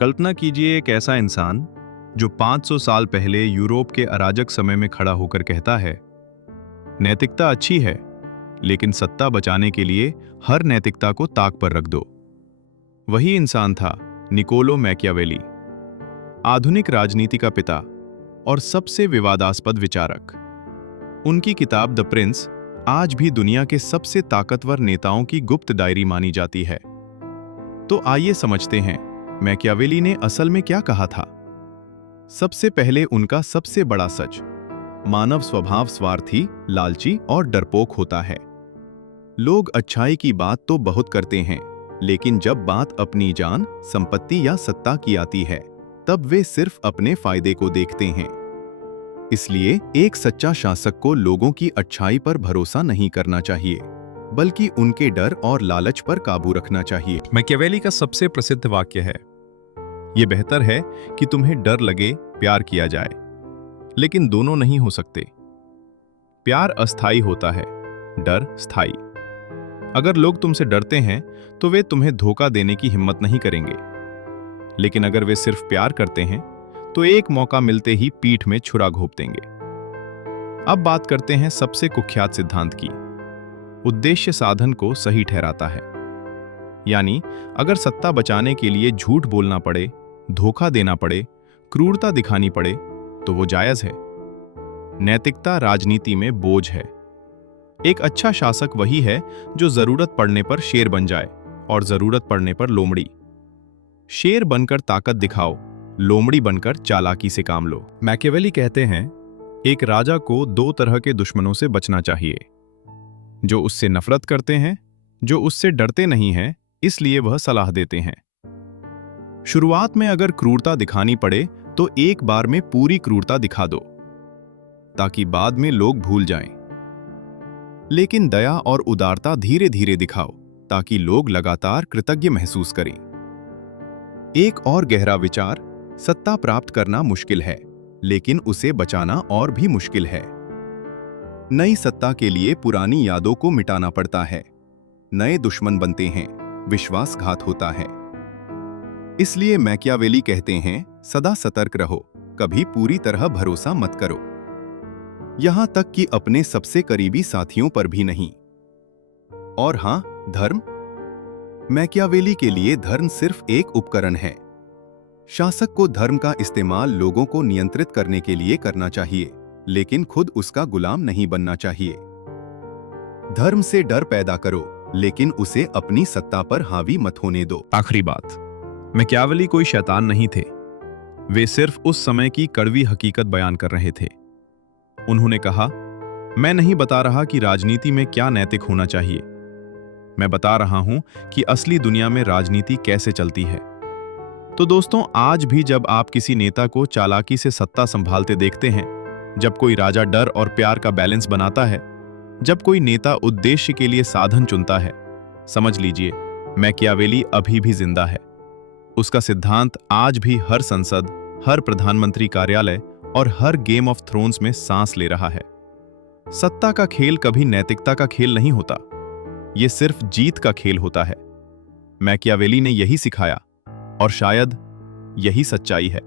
कल्पना कीजिए एक ऐसा इंसान जो 500 साल पहले यूरोप के अराजक समय में खड़ा होकर कहता है, नैतिकता अच्छी है, लेकिन सत्ता बचाने के लिए हर नैतिकता को ताक पर रख दो। वही इंसान था निकोलो मैकियावेली, आधुनिक राजनीति का पिता और सबसे विवादास्पद विचारक। उनकी किताब द प्रिंस आज भी दुनिया के सबसे ताकतवर नेताओं की गुप्त डायरी मानी जाती है। तो आइए समझते हैं मैकियावेली ने असल में क्या कहा था। सबसे पहले उनका सबसे बड़ा सच, मानव स्वभाव स्वार्थी, लालची और डरपोक होता है। लोग अच्छाई की बात तो बहुत करते हैं, लेकिन जब बात अपनी जान, संपत्ति या सत्ता की आती है, तब वे सिर्फ अपने फायदे को देखते हैं। इसलिए एक सच्चा शासक को लोगों की अच्छाई पर भरोसा नहीं करना चाहिए, बल्कि उनके डर और लालच पर काबू रखना चाहिए। मैकियावेली का सबसे प्रसिद्ध वाक्य है, यह बेहतर है कि तुम्हें डर लगे, प्यार किया जाए, लेकिन दोनों नहीं हो सकते। प्यार अस्थायी होता है, डर स्थायी। अगर लोग तुमसे डरते हैं तो वे तुम्हें धोखा देने की हिम्मत नहीं करेंगे, लेकिन अगर वे सिर्फ प्यार करते हैं तो एक मौका मिलते ही पीठ में छुरा घोंप देंगे। अब बात करते हैं सबसे कुख्यात सिद्धांत की। उद्देश्य साधन को सही ठहराता है। यानी अगर सत्ता बचाने के लिए झूठ बोलना पड़े, धोखा देना पड़े, क्रूरता दिखानी पड़े, तो वो जायज है। नैतिकता राजनीति में बोझ है। एक अच्छा शासक वही है जो जरूरत पड़ने पर शेर बन जाए और जरूरत पड़ने पर लोमड़ी। शेर बनकर ताकत दिखाओ, लोमड़ी बनकर चालाकी से काम लो। मैकियावेली कहते हैं, एक राजा को दो तरह के दुश्मनों से बचना चाहिए, जो उससे नफरत करते हैं, जो उससे डरते नहीं हैं, इसलिए वह सलाह देते हैं। शुरुआत में अगर क्रूरता दिखानी पड़े तो एक बार में पूरी क्रूरता दिखा दो, ताकि बाद में लोग भूल जाएं। लेकिन दया और उदारता धीरे धीरे दिखाओ, ताकि लोग लगातार कृतज्ञ महसूस करें। एक और गहरा विचार, सत्ता प्राप्त करना मुश्किल है, लेकिन उसे बचाना और भी मुश्किल है। नई सत्ता के लिए पुरानी यादों को मिटाना पड़ता है, नए दुश्मन बनते हैं, विश्वासघात होता है। इसलिए मैकियावेली कहते हैं, सदा सतर्क रहो, कभी पूरी तरह भरोसा मत करो, यहां तक कि अपने सबसे करीबी साथियों पर भी नहीं। और हां, धर्म। मैकियावेली के लिए धर्म सिर्फ एक उपकरण है। शासक को धर्म का इस्तेमाल लोगों को नियंत्रित करने के लिए करना चाहिए, लेकिन खुद उसका गुलाम नहीं बनना चाहिए। धर्म से डर पैदा करो, लेकिन उसे अपनी सत्ता पर हावी मत होने दो। आखिरी बात, मैकियावेली कोई शैतान नहीं थे। वे सिर्फ उस समय की कड़वी हकीकत बयान कर रहे थे। उन्होंने कहा, मैं नहीं बता रहा कि राजनीति में क्या नैतिक होना चाहिए, मैं बता रहा हूं कि असली दुनिया में राजनीति कैसे चलती है। तो दोस्तों, आज भी जब आप किसी नेता को चालाकी से सत्ता संभालते देखते हैं, जब कोई राजा डर और प्यार का बैलेंस बनाता है, जब कोई नेता उद्देश्य के लिए साधन चुनता है, समझ लीजिए मैकियावेली अभी भी जिंदा है। उसका सिद्धांत आज भी हर संसद, हर प्रधानमंत्री कार्यालय और हर गेम ऑफ थ्रोन्स में सांस ले रहा है। सत्ता का खेल कभी नैतिकता का खेल नहीं होता, यह सिर्फ जीत का खेल होता है। मैकियावेली ने यही सिखाया, और शायद यही सच्चाई है।